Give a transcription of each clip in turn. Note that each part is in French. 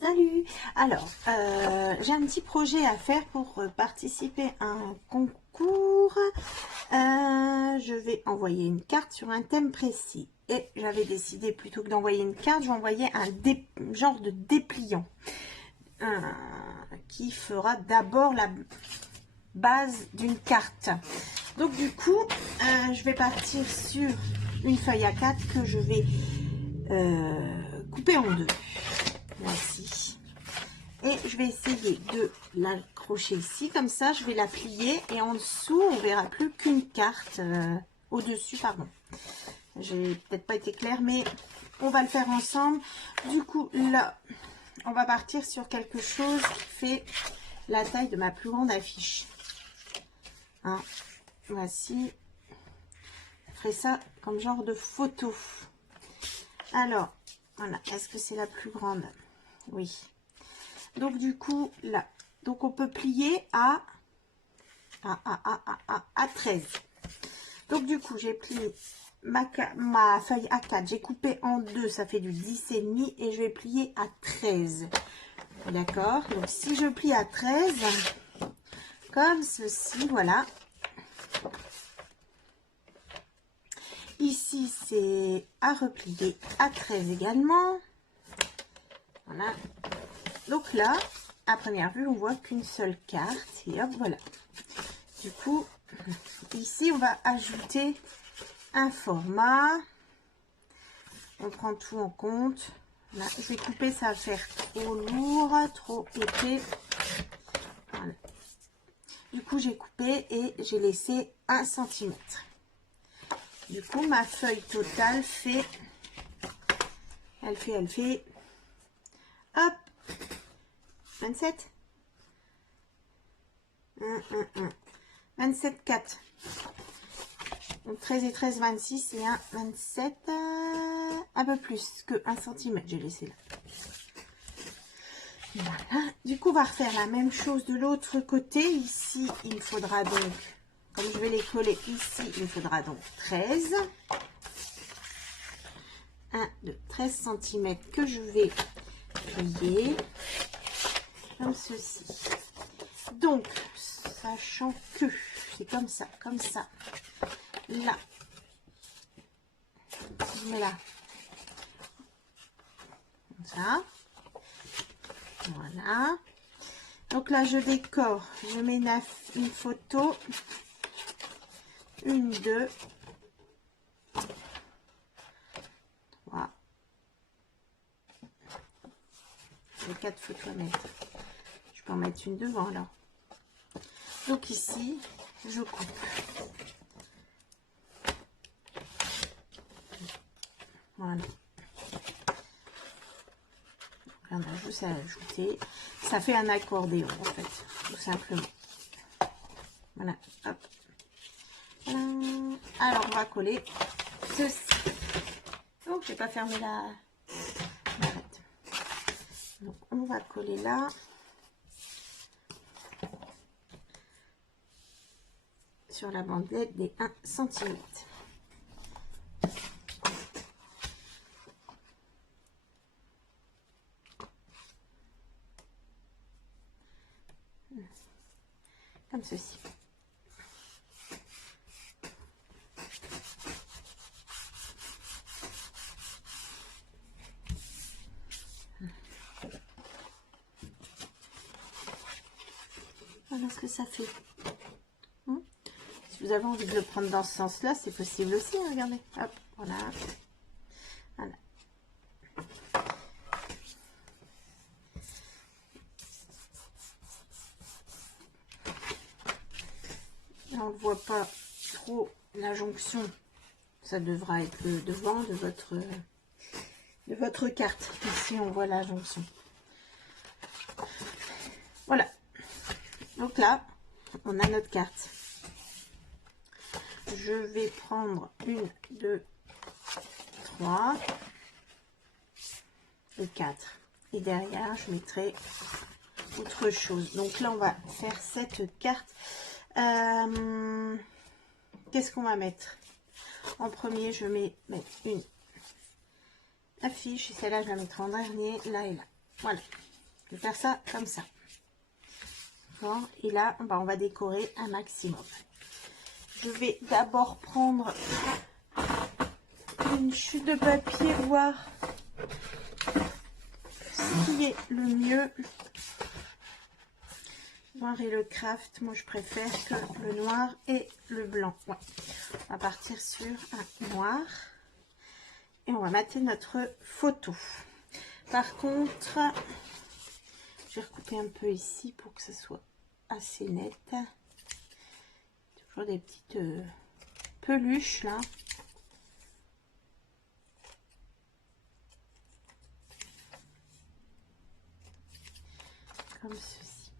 Salut! Alors, j'ai un petit projet à faire pour participer à un concours. Je vais envoyer une carte sur un thème précis. Et j'avais décidé, plutôt que d'envoyer une carte, j'envoyais un genre de dépliant qui fera d'abord la base d'une carte. Donc du coup, je vais partir sur une feuille A4 que je vais couper en deux. Voici. Et je vais essayer de l'accrocher ici, comme ça je vais la plier et en dessous on verra plus qu'une carte, au-dessus pardon. J'ai peut-être pas été claire mais on va le faire ensemble. Du coup là on va partir sur quelque chose qui fait la taille de ma plus grande affiche. Hein, voici, je ferai ça comme genre de photo. Alors voilà, est-ce que c'est la plus grande? Oui. Donc du coup là, donc on peut plier à 13. Donc du coup j'ai plié ma feuille A4, j'ai coupé en deux, ça fait du 10,5 et je vais plier à 13. D'accord, donc si je plie à 13 comme ceci, voilà. Ici c'est à replier à 13 également. Voilà. Donc là, à première vue, on voit qu'une seule carte. Et hop, voilà. Du coup, ici, on va ajouter un format. On prend tout en compte. Là, je vais couper, ça va faire trop lourd, trop épais. Voilà. Du coup, j'ai coupé et j'ai laissé 1 cm. Du coup, ma feuille totale fait... Elle fait... Hop 27 27, 4. Donc 13 et 13, 26 et 1, 27. Un peu plus que 1 cm, j'ai laissé là. Voilà. Du coup, on va refaire la même chose de l'autre côté. Ici, il faudra donc, comme je vais les coller ici, il faudra donc 13. Un de 13 cm que je vais plier comme ceci. Donc, sachant que c'est comme ça, là, je mets là, comme ça, voilà. Donc là, je décore, je mets une photo, 1, 2, 3, j'ai 4 photos à mettre. Je peux en mettre une devant alors. Donc ici, je coupe. Voilà. Donc là, on a juste à ajouter. Ça fait un accordéon en fait, tout simplement. Voilà. Hop. Voilà. Alors, on va coller ceci. Oh, j'ai pas fermé la... Arrête. Donc, on va coller là. Sur la bandelette des 1 cm. Comme ceci. Voilà ce que ça fait. Si vous avez envie de le prendre dans ce sens-là, c'est possible aussi. Hein, regardez. Hop, voilà. Voilà. Là, on ne voit pas trop la jonction. Ça devra être le devant de votre carte. Ici, on voit la jonction. Voilà. Donc là, on a notre carte. Je vais prendre 1, 2, 3 et 4. Et derrière, je mettrai autre chose. Donc là, on va faire cette carte. Qu'est-ce qu'on va mettre? En premier, je vais mettre une affiche. Et celle-là, je la mettrai en dernier, là et là. Voilà. Je vais faire ça comme ça. Bon, et là, on va décorer un maximum. Je vais d'abord prendre une chute de papier, voir ce qui est le mieux. Noir et le craft, moi je préfère que le noir et le blanc. Ouais. On va partir sur un noir et on va mettre notre photo. Par contre, je vais recouper un peu ici pour que ce soit assez net. Toujours des petites peluches là. Comme ceci.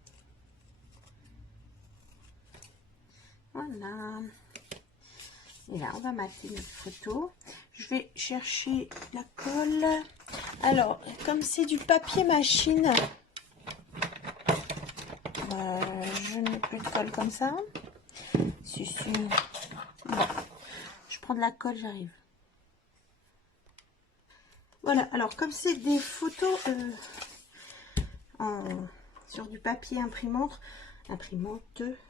Voilà. Et là, on va mater notre photo. Je vais chercher la colle. Alors, comme c'est du papier machine, je n'ai plus de colle comme ça. Si. Bon, je prends de la colle, j'arrive. Voilà, alors comme c'est des photos sur du papier imprimante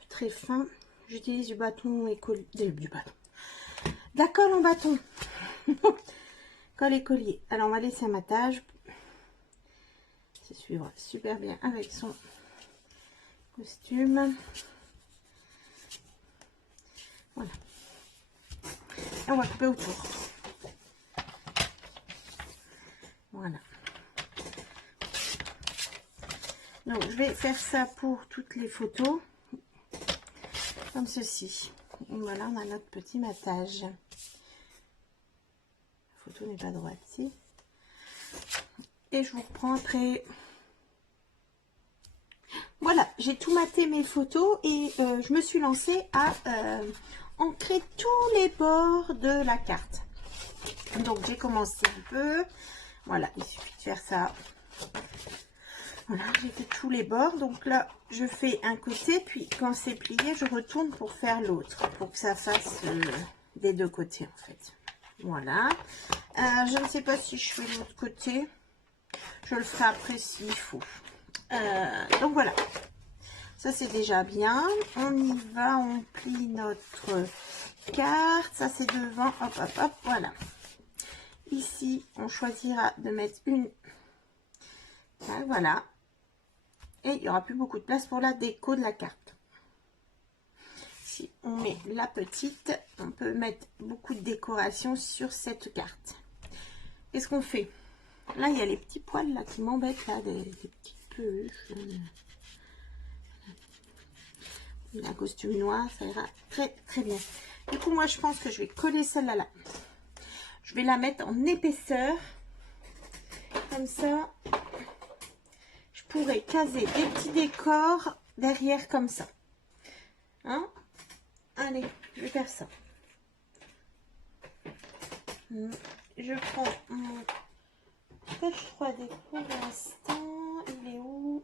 très fin, j'utilise du bâton écolier, de la colle en bâton. Colle écolier. Alors on va laisser un matage. C'est suivre super bien avec son costume. Voilà. Et on va couper autour. Voilà. Donc je vais faire ça pour toutes les photos. Comme ceci. Et voilà, on a notre petit matage. La photo n'est pas droite ici. Et je vous reprends après. Voilà, j'ai tout maté mes photos et je me suis lancée à ancrer tous les bords de la carte. Donc j'ai commencé un peu. Voilà, il suffit de faire ça. Voilà, j'ai fait tous les bords. Donc là, je fais un côté, puis quand c'est plié, je retourne pour faire l'autre. Pour que ça fasse des deux côtés en fait. Voilà. Je ne sais pas si je fais l'autre côté. Je le ferai après s'il faut. Donc voilà. Ça c'est déjà bien. On y va, on plie notre carte. Ça c'est devant. Hop, hop, hop. Voilà. Ici, on choisira de mettre une. Voilà. Et il n'y aura plus beaucoup de place pour la déco de la carte. Si on met la petite, on peut mettre beaucoup de décoration sur cette carte. Qu'est-ce qu'on fait? Là, il y a les petits poils là qui m'embêtent, là, des petites peluches. Un costume noir, ça ira très très bien. Du coup, moi, je pense que je vais coller celle-là là. Je vais la mettre en épaisseur. Comme ça, je pourrais caser des petits décors derrière comme ça. Hein? Allez, je vais faire ça. Je prends mon sketch 3D pour l'instant. Il est où?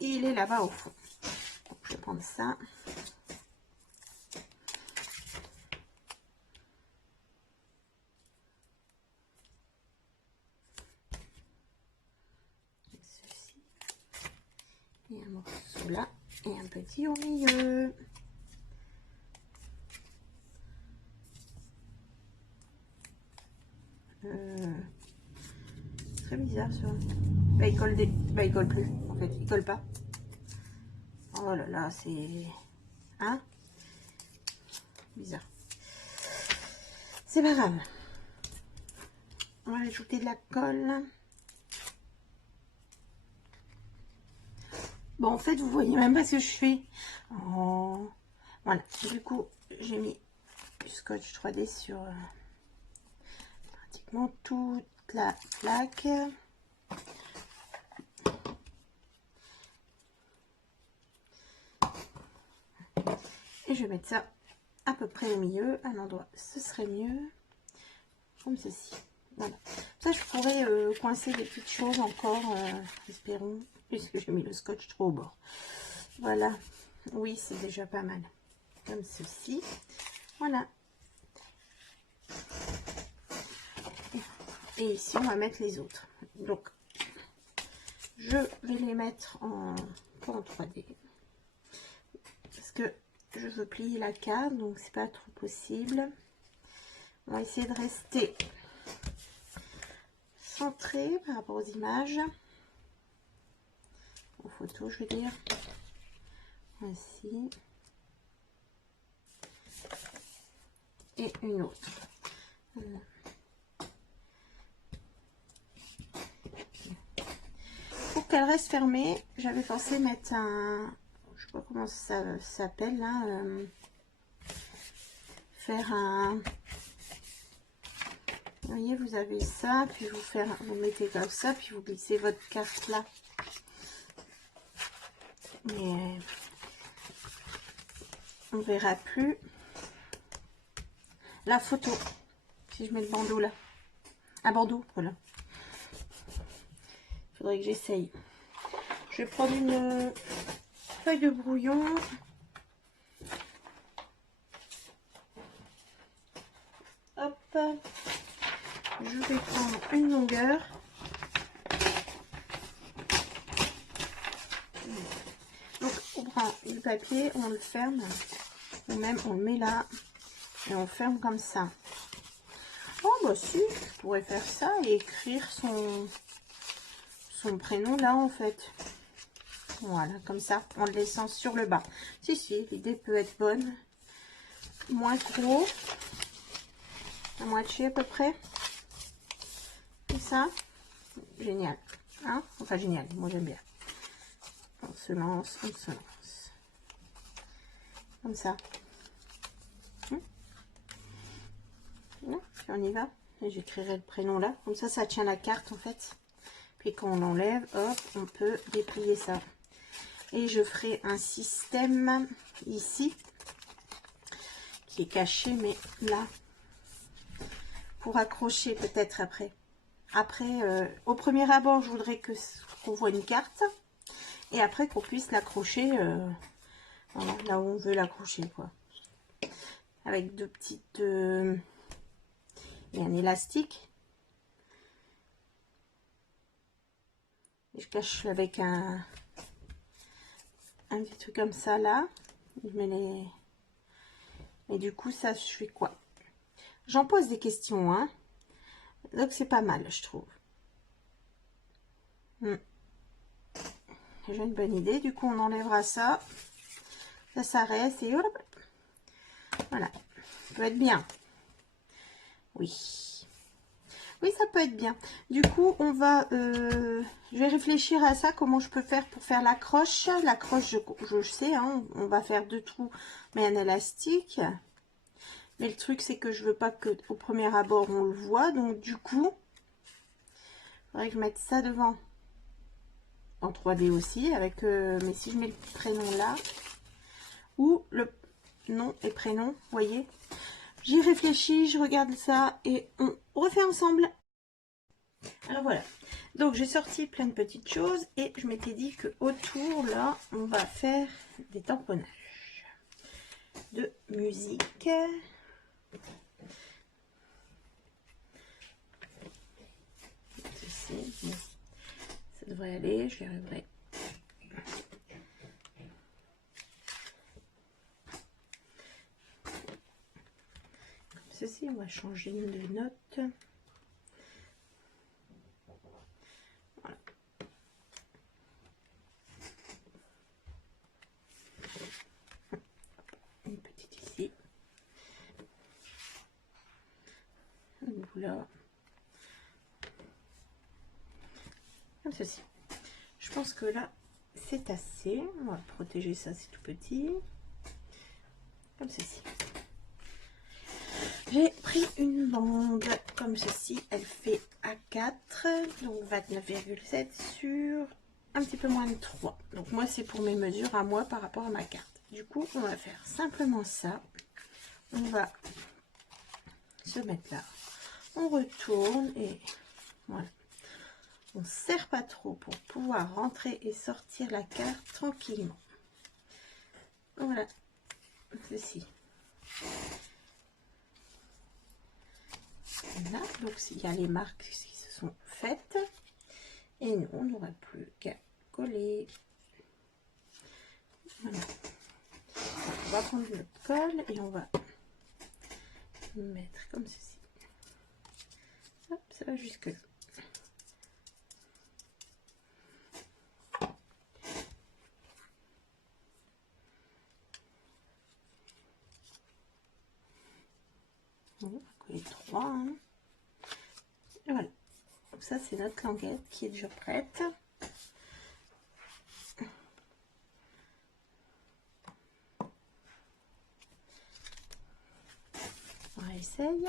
Il est là-bas au fond. Donc, je vais prendre ça. Ceci. Et un morceau là. Et un petit au milieu. Très bizarre ça. Bah, il colle il colle plus. En fait, il colle pas. Oh là là, c'est... Hein? Bizarre. C'est pas grave. On va ajouter de la colle. Bon, en fait, vous voyez même pas ce que je fais. Oh. Voilà. Du coup, j'ai mis du scotch 3D sur pratiquement toute la plaque. Et je vais mettre ça à peu près au milieu, à l'endroit, ce serait mieux, comme ceci. Voilà. Ça, je pourrais coincer des petites choses encore, espérons, puisque j'ai mis le scotch trop au bord. Voilà. Oui, c'est déjà pas mal. Comme ceci. Voilà. Et ici, on va mettre les autres. Donc, je vais les mettre en, pas en 3D. Parce que je veux plier la carte, donc c'est pas trop possible. On va essayer de rester centré par rapport aux images. Aux photos, je veux dire. Voici. Et une autre. Voilà. Pour qu'elle reste fermée, j'avais pensé mettre un... Je sais pas comment ça s'appelle là. Faire un... Vous voyez, vous avez ça, puis vous mettez comme ça, puis vous glissez votre carte là. Mais on verra plus la photo si je mets le bandeau là. Un bandeau, voilà. Il faudrait que j'essaye. Je vais prendre une feuille de brouillon. Hop. Je vais prendre une longueur. Donc on prend du papier, on le ferme, ou même on le met là et on ferme comme ça. Oh bah si, je pourrais faire ça et écrire son prénom là en fait. Voilà, comme ça, en le laissant sur le bas. Si, l'idée peut être bonne. Moins gros, la moitié à peu près. Comme ça, génial. Hein, enfin génial, moi j'aime bien. On se lance, on se lance. Comme ça. Puis on y va. Et j'écrirai le prénom là. Comme ça tient la carte en fait. Puis quand on l'enlève, hop, on peut déplier ça. Et je ferai un système ici. Qui est caché, mais là. Pour accrocher peut-être après. Après, au premier abord, je voudrais qu'on voit une carte. Et après qu'on puisse l'accrocher voilà, là où on veut l'accrocher, quoi. Avec deux petites... et un élastique. Et je cache avec un petit truc comme ça, là. Je mets les... Et du coup, ça, je fais quoi? J'en pose des questions, hein. Donc, c'est pas mal, je trouve. J'ai une bonne idée. Du coup, on enlèvera ça. Ça s'arrête et hop. Voilà. Ça peut être bien. Oui. Oui, ça peut être bien. Du coup, on va... je vais réfléchir à ça. Comment je peux faire pour faire l'accroche. L'accroche, je sais, hein, on va faire deux trous, mais un élastique. Mais le truc, c'est que je veux pas que au premier abord, on le voit. Donc, du coup, il faudrait que je mette ça devant. En 3D aussi. Avec, mais si je mets le prénom là, ou le nom et prénom, vous voyez. J'y réfléchis, je regarde ça et on refait ensemble. Alors voilà, donc j'ai sorti plein de petites choses et je m'étais dit que autour là, on va faire des tamponnages de musique. Ceci, ça devrait aller, j'y arriverai. Comme ceci, on va changer de note. Une petite ici. Un bout là. Comme ceci. Je pense que là, c'est assez. On va protéger ça, c'est tout petit. Comme ceci. J'ai pris une bande comme ceci. Elle fait A4, donc 29,7 sur un petit peu moins de 3. Donc moi, c'est pour mes mesures à moi par rapport à ma carte. Du coup, on va faire simplement ça. On va se mettre là. On retourne et voilà. On ne serre pas trop pour pouvoir rentrer et sortir la carte tranquillement. Voilà, ceci. Là, donc il y a les marques qui se sont faites. Et nous, on n'aura plus qu'à coller. Voilà. On va prendre notre colle et on va mettre comme ceci. Hop, ça va jusque là. On va coller 3. Hein. Voilà. Donc ça, c'est notre languette qui est déjà prête. On réessaye.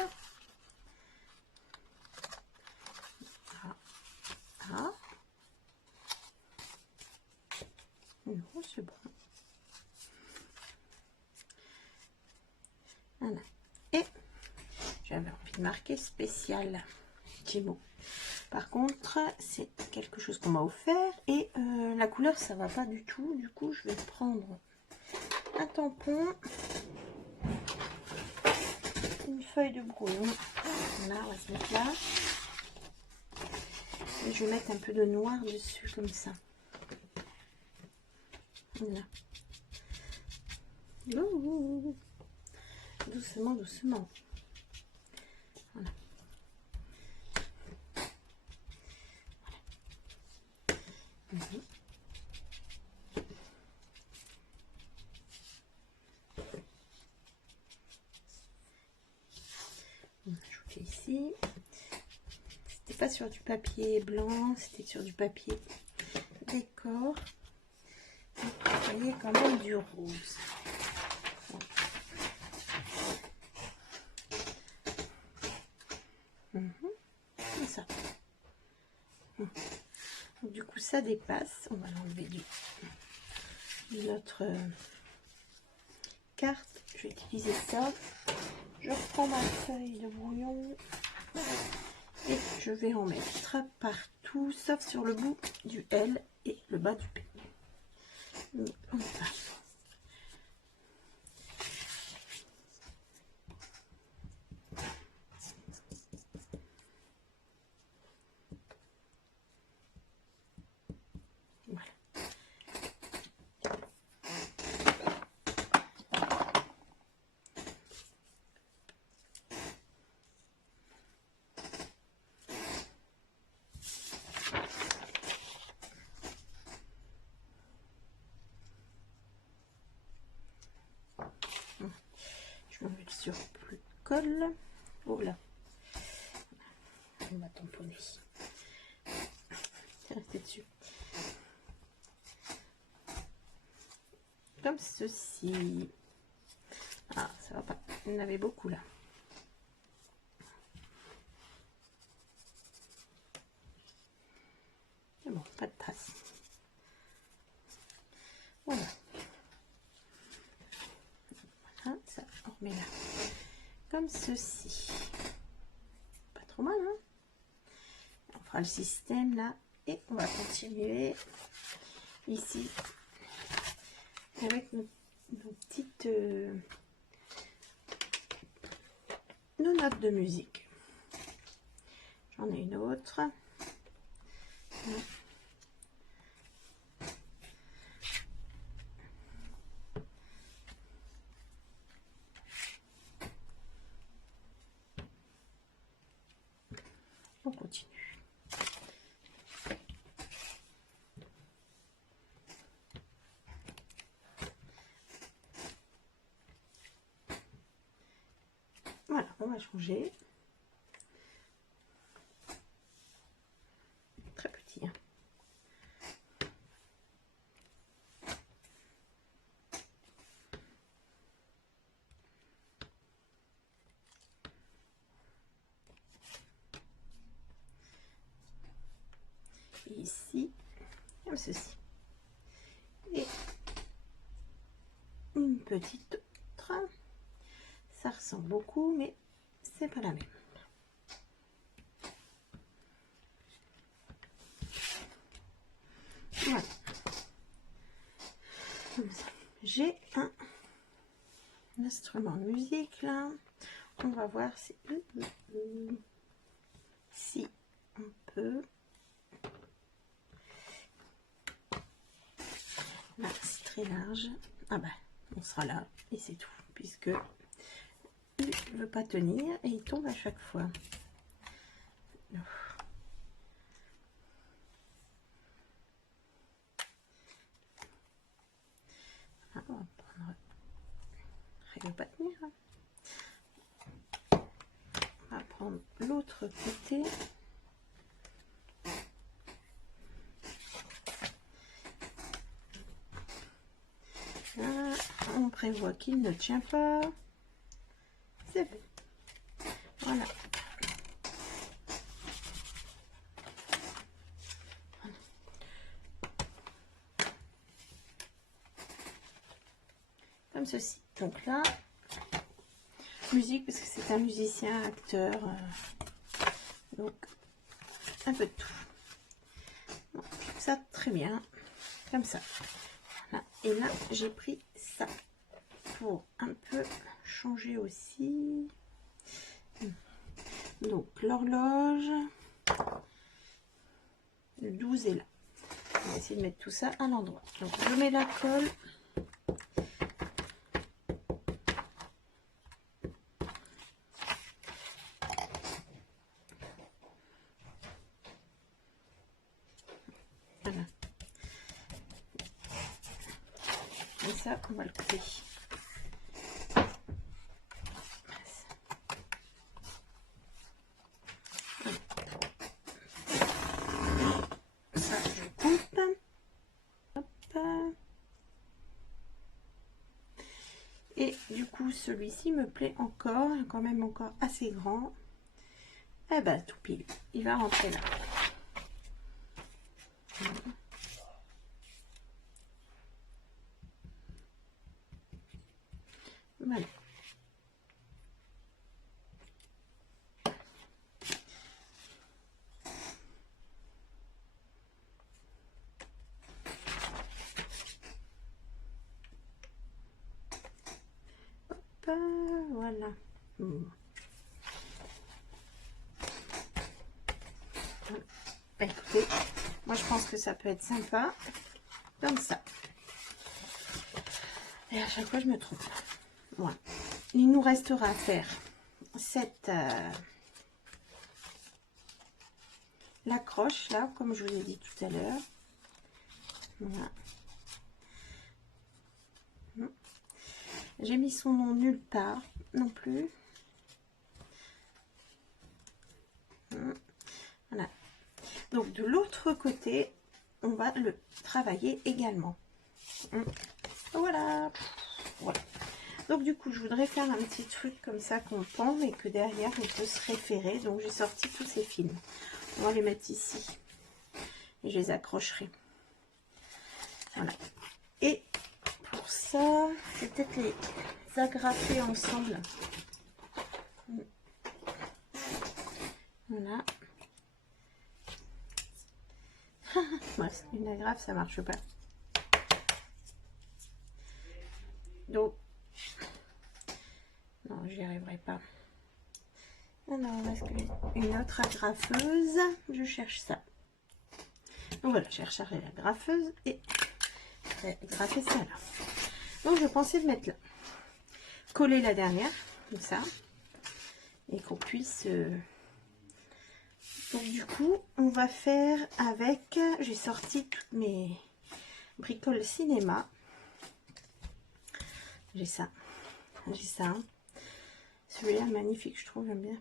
Ah. Ah. Non, c'est bon. Voilà. Et j'avais envie de marquer spécial Timo. Par contre, c'est quelque chose qu'on m'a offert et la couleur, ça va pas du tout. Du coup, je vais prendre un tampon, une feuille de brouillon. Voilà, on va se mettre là. Et je vais mettre un peu de noir dessus, comme ça. Voilà. Ouh. Doucement, doucement. Voilà. Voilà. On va ajouter ici. C'était pas sur du papier blanc, c'était sur du papier décor. Vous voyez quand même du rose. Comme ça. Donc, du coup, ça dépasse. On va l'enlever de notre carte. Je vais utiliser ça. Je reprends ma feuille de brouillon et je vais en mettre partout, sauf sur le bout du L et le bas du P. Donc, on va. Je m'en vais sur plus de colle. Oh là, on va tamponner. C'est resté dessus. Comme ceci. Ah, ça va pas. Il y en avait beaucoup là. C'est bon, pas de traces. Voilà. Voilà, ça, on remet là. Comme ceci. Pas trop mal, hein? On fera le système là. Et on va continuer ici avec nos petites nos notes de musique. J'en ai une autre. On continue. Voilà, on va changer. Très petit. Hein. Et ici, comme ceci. Et une petite autre. Ça ressemble beaucoup, mais c'est pas la même. Voilà. J'ai un instrument de musique là. On va voir si on peut très large. Ah bah, on sera là et c'est tout, puisque il ne veut pas tenir et il tombe à chaque fois. Ah, on va prendre... Il ne veut pas tenir. On va prendre l'autre côté. Là, on prévoit qu'il ne tient pas. C'est fait. Voilà. Comme ceci. Donc là, musique, parce que c'est un musicien, acteur. Donc, un peu de tout. Bon, je trouve ça très bien. Comme ça. Voilà. Et là, j'ai pris ça pour un peu changer aussi. Donc, l'horloge. Le 12 est là. On va essayer de mettre tout ça à l'endroit. Donc, je mets la colle. Voilà. Et ça, on va le couper. Ça, je coupe. Hop. Et du coup, celui-ci me plaît encore, quand même encore assez grand. Eh ben, tout pile, il va rentrer là. Voilà. Hop, voilà. Bah, écoutez, moi je pense que ça peut être sympa, comme ça. Et à chaque fois je me trompe. Voilà. Il nous restera à faire cette l'accroche là, comme je vous ai dit tout à l'heure. Voilà. J'ai mis son nom nulle part non plus. Voilà. Donc de l'autre côté, on va le travailler également. Voilà. Voilà. Donc du coup, je voudrais faire un petit truc comme ça qu'on pend, mais que derrière on peut se référer. Donc j'ai sorti tous ces fils. On va les mettre ici. Et je les accrocherai. Voilà. Et pour ça, je vais peut-être les agrafer ensemble. Voilà. Une agrafe, ça marche pas. Donc, non, j'y arriverai pas. Alors, est-ce qu'une autre agrafeuse? Je cherche ça. Donc voilà, j'ai rechargé la graffeuse et graffer ça là. Donc je pensais de mettre là. Coller la dernière, comme ça. Et qu'on puisse... Donc du coup, on va faire avec... J'ai sorti toutes mes bricoles cinéma. J'ai ça. J'ai ça. Celui-là, magnifique, je trouve, j'aime bien.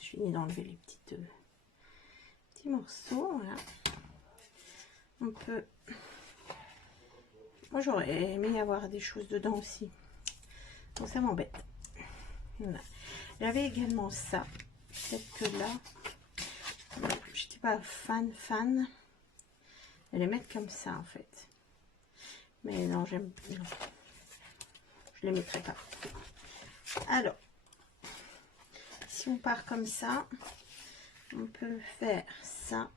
Je finis d'enlever les petits morceaux. Voilà. On peut... Moi, j'aurais aimé avoir des choses dedans aussi. Donc, ça m'embête. Voilà. J'avais également ça. Peut-être que là, je n'étais pas fan. Je vais les mettre comme ça, en fait. Mais non, j'aime... Non. Je les mettrai pas. Alors, si on part comme ça, on peut faire ça.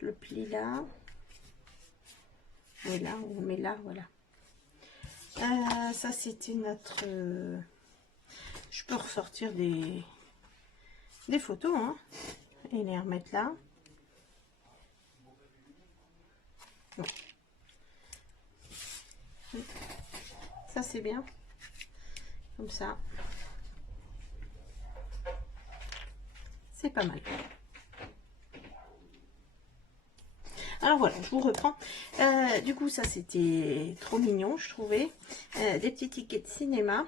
Je le plie là. Et là, on le met là, voilà. Ça, c'était notre... Je peux ressortir des photos, hein, et les remettre là. Bon. Ça c'est bien. Comme ça. C'est pas mal. Alors voilà, je vous reprends. Du coup, ça c'était trop mignon, je trouvais. Des petits tickets de cinéma,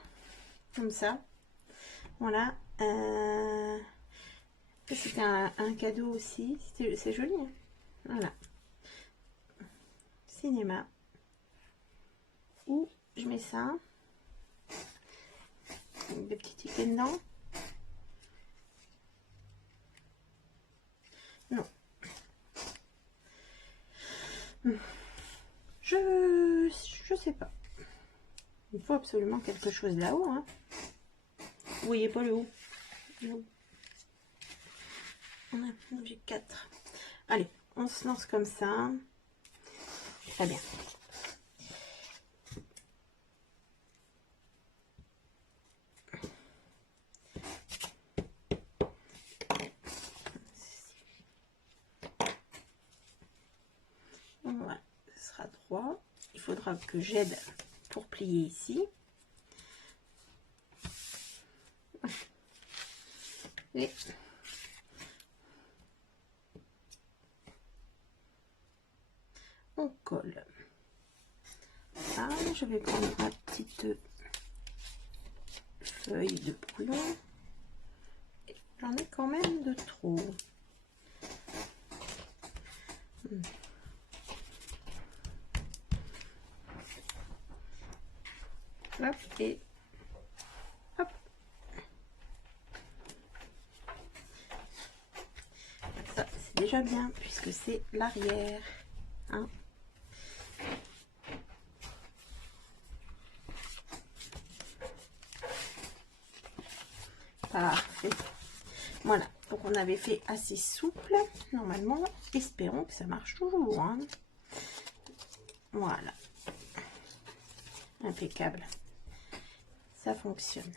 comme ça. Voilà. C'était un cadeau aussi. C'est joli. Hein, voilà. Cinéma. Où je mets ça. Des petits tickets dedans. Non. Je sais pas. Il faut absolument quelque chose là-haut. Hein. Vous voyez pas le haut. J'ai 4. Allez, on se lance comme ça. Très bien. Voilà, ce sera droit. Il faudra que j'aide pour plier ici. Et on colle. Ah, je vais prendre ma petite feuille de boulon. J'en ai quand même de trop. Hop, et hop. Ça, c'est déjà bien puisque c'est l'arrière. Hein. Parfait. Voilà, donc on avait fait assez souple. Normalement, espérons que ça marche toujours. Hein. Voilà. Impeccable. Ça fonctionne.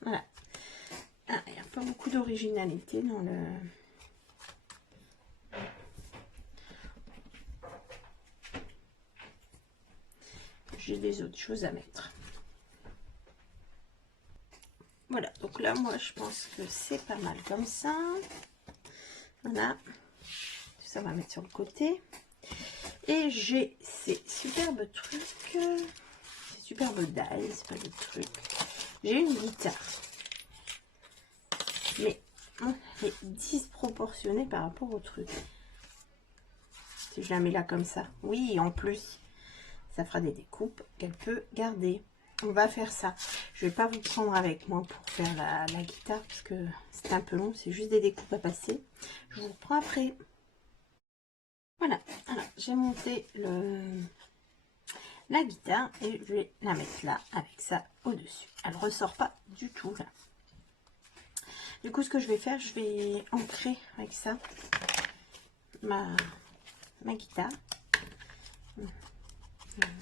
Voilà. Ah, il n'y a pas beaucoup d'originalité dans le... J'ai des autres choses à mettre. Voilà, donc là, moi, je pense que c'est pas mal comme ça. Voilà. Tout ça, on va mettre sur le côté. Et j'ai ces superbes trucs. Ces superbes dalles, c'est pas des trucs. J'ai une guitare. Mais elle est disproportionnée par rapport au truc. Si je la mets là comme ça. Oui, en plus, ça fera des découpes qu'elle peut garder. On va faire ça. Je vais pas vous prendre avec moi pour faire la guitare parce que c'est un peu long. C'est juste des découpes à passer. Je vous reprends après. Voilà. Alors, j'ai monté la guitare et je vais la mettre là avec ça au-dessus. Elle ressort pas du tout là. Du coup, ce que je vais faire, je vais ancrer avec ça ma guitare. Voilà.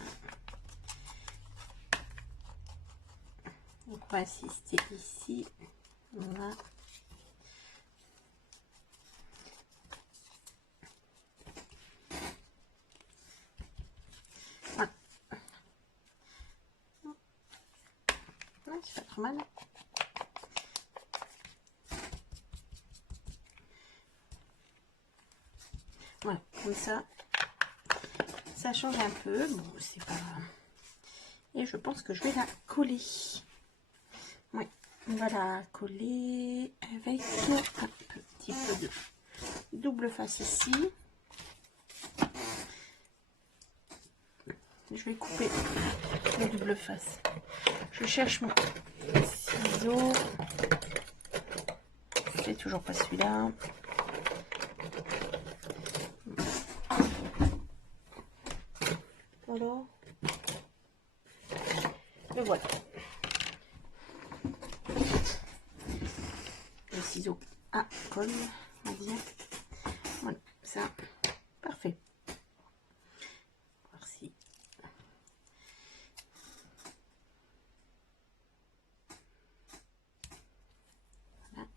Donc, on va assister ici. Voilà. Voilà. Non, c'est pas trop mal. Voilà, comme ça change un peu. Bon, c'est pas... Et je pense que je vais la coller. Oui, on va la coller avec un petit peu de double face ici. Je vais couper la double face. Je cherche mon ciseau. J'ai toujours pas celui-là. Alors, le voilà. Le ciseau à colle, on va dire. Voilà, ça, parfait. Voir si. Voilà.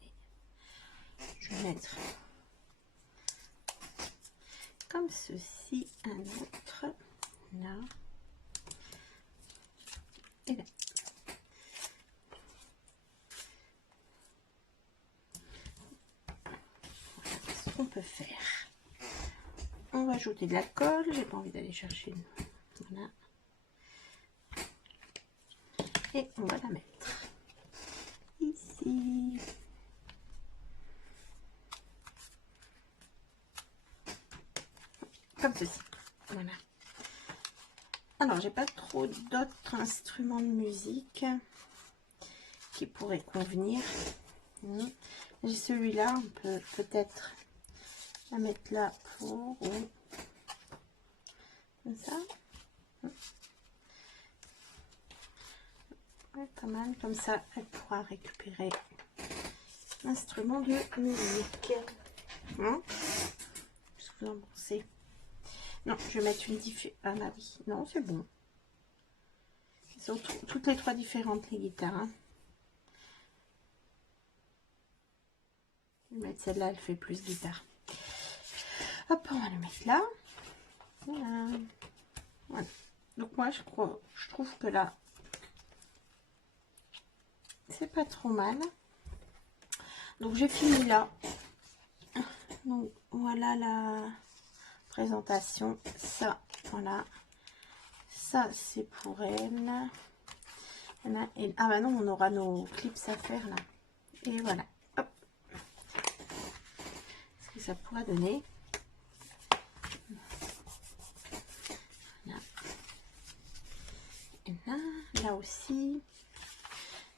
Je vais mettre ceci, un autre, là, et là. Voilà ce qu'on peut faire. On va ajouter de la colle, j'ai pas envie d'aller chercher une... Voilà. Et on va la mettre ici. Comme ceci. Voilà. Alors, j'ai pas trop d'autres instruments de musique qui pourraient convenir. J'ai celui-là, on peut peut-être la mettre là pour... Comme ça. Ouais, pas mal, comme ça, elle pourra récupérer l'instrument de musique. Hein? Qu'est-ce que vous en pensez? Non, je vais mettre une différente. Ah bah oui, non, c'est bon. Ils sont toutes les trois différentes, les guitares. Hein. Je vais mettre celle-là, elle fait plus guitare. Hop, on va le mettre là. Voilà. Voilà. Donc moi, je trouve que là, c'est pas trop mal. Donc j'ai fini là. Donc voilà la présentation. Ça, voilà. Ça, c'est pour elle. Et, ah bah non, on aura nos clips à faire là. Et voilà. Hop. Ce que ça pourra donner. Voilà. Et là aussi.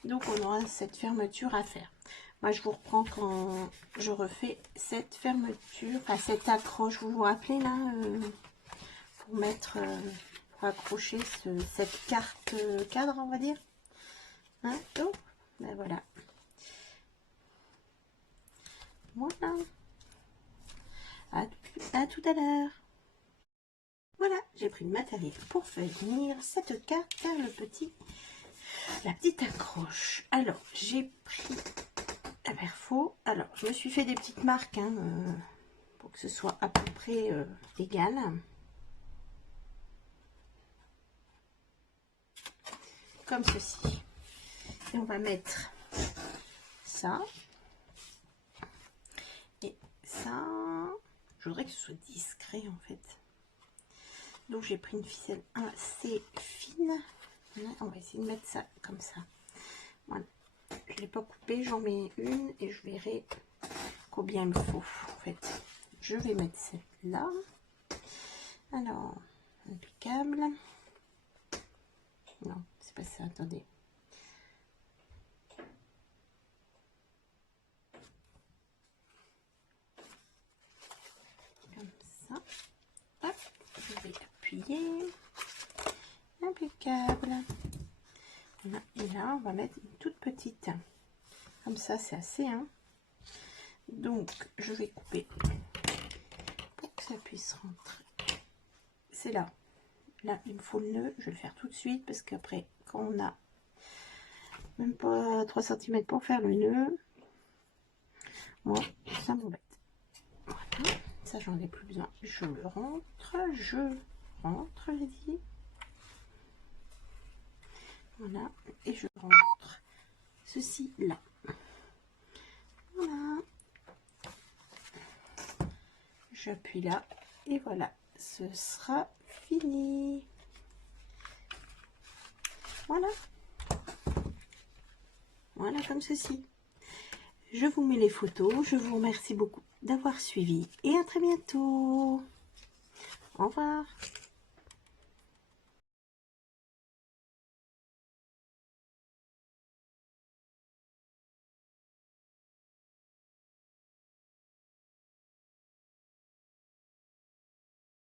Donc on aura cette fermeture à faire. Moi je vous reprends quand je refais cette fermeture, enfin cette accroche, vous vous rappelez là, pour mettre, pour accrocher cette carte cadre, on va dire. Hein, oh, ben voilà. Voilà. À tout à l'heure. Voilà, j'ai pris le matériel pour venir cette carte, faire la petite accroche. Alors, j'ai pris la perfo. Alors, je me suis fait des petites marques hein, pour que ce soit à peu près égal. Comme ceci. Et on va mettre ça. Et ça. Je voudrais que ce soit discret en fait. Donc, j'ai pris une ficelle assez fine. On va essayer de mettre ça comme ça. Voilà. Je ne l'ai pas coupé, j'en mets une et je verrai combien il me faut. En fait, je vais mettre celle-là. Alors, impeccable. Non, c'est pas ça, attendez. Comme ça. Hop, je vais appuyer. Impeccable. Voilà. Et là, on va mettre une toute petite. Comme ça, c'est assez. Hein. Donc, je vais couper pour que ça puisse rentrer. C'est là. Là, il me faut le nœud. Je vais le faire tout de suite parce qu'après, quand on a même pas 3 cm pour faire le nœud, moi, ça m'embête. Voilà. Ça, j'en ai plus besoin. Je le rentre. J'ai dit. Voilà. Et je rentre ceci là. Voilà. J'appuie là. Et voilà. Ce sera fini. Voilà. Voilà comme ceci. Je vous mets les photos. Je vous remercie beaucoup d'avoir suivi. Et à très bientôt. Au revoir.